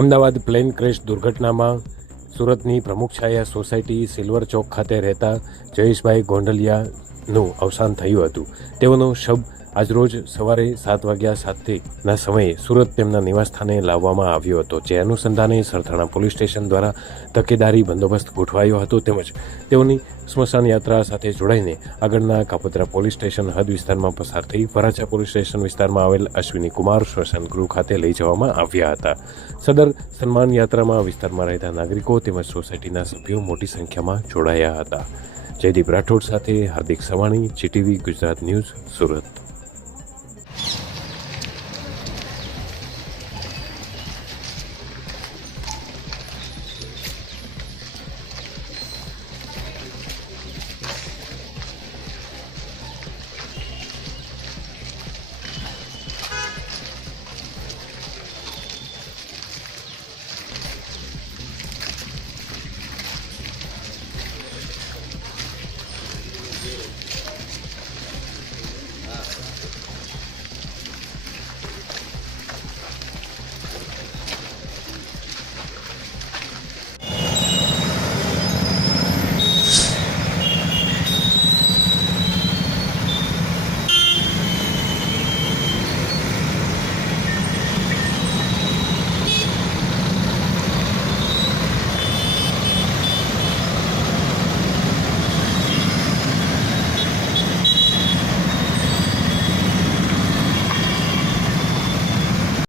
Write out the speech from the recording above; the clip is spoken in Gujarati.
અમદાવાદ પ્લેન ક્રેશ દુર્ઘટનામાં સુરતની પ્રમુખ છાયા સોસાયટી સિલ્વર ચોક ખાતે રહેતા જયેશભાઈ ગોંડલિયાનું અવસાન થયું હતું. તેઓનો શબ આજરોજ સવારે 7:07ના સમયે સુરત તેમના નિવાસસ્થાને લાવવામાં આવ્યો હતો. જે અનુસંધાને સરથાણા પોલીસ સ્ટેશન દ્વારા તકેદારી બંદોબસ્ત ગોઠવાયો હતો તેમજ તેઓની સ્મશાન યાત્રા સાથે જોડાઈને આગળના કાપોદ્રા પોલીસ સ્ટેશન હદ વિસ્તારમાં પસાર થઈ વરાછા પોલીસ સ્ટેશન વિસ્તારમાં આવેલ અશ્વિની કુમાર સ્મશાન ગૃહ ખાતે લઈ જવામાં આવ્યા હતા. સદર સન્માન યાત્રામાં વિસ્તારમાં રહેતા નાગરિકો તેમજ સોસાયટીના સભ્યો મોટી સંખ્યામાં જોડાયા હતા. જયદીપ રાઠોડ સાથે હાર્દિક સવાણી, GTV ગુજરાત ન્યૂઝ, સુરત.